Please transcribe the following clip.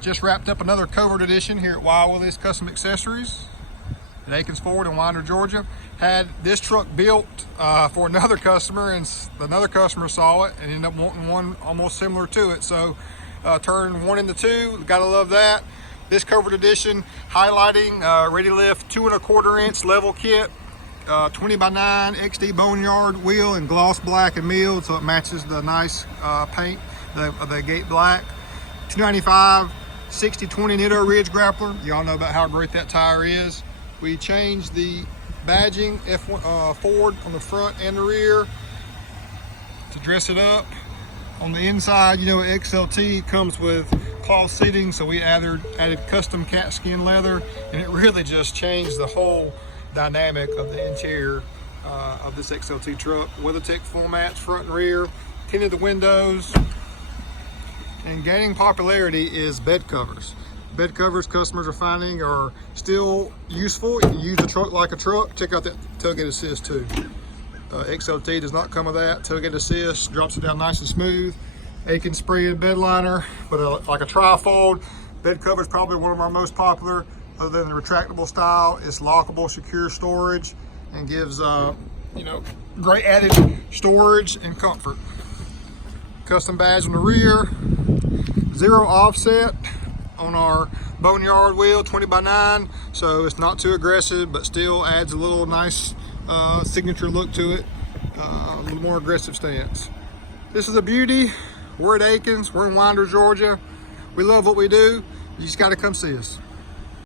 Just wrapped up another Covert edition here at Willies Custom Accessories at Akins Ford in Winder, Georgia. Had this truck built for another customer, and another customer saw it and ended up wanting one almost similar to it. So turned one into two. Gotta love that. This Covert edition highlighting ReadyLIFT 2¼ inch level kit, 20x9 XD Boneyard wheel in gloss black and milled, so it matches the nice paint, the gate black. 295 60/20 Nitto Ridge Grappler. Y'all know about how great that tire is. We changed the badging F1 Ford on the front and the rear to dress it up. On the inside, you know, XLT comes with cloth seating, so we added custom cat skin leather, and it really just changed the whole dynamic of the interior of this XLT truck. WeatherTech full mats front and rear, tinted the windows. And gaining popularity is bed covers. Bed covers customers are finding are still useful. You can use the truck like a truck. Check out that tailgate assist too. XLT does not come with that. Tailgate assist drops it down nice and smooth. Akins spread bed liner, but like a trifold. Bed cover is probably one of our most popular. Other than the retractable style, it's lockable, secure storage, and gives you know, great added storage and comfort. Custom badge on the rear. 0 offset on our Boneyard wheel, 20x9, so it's not too aggressive, but still adds a little nice signature look to it, a little more aggressive stance. This is a beauty. We're at Akins, we're in Winder, Georgia. We love what we do. You just gotta come see us.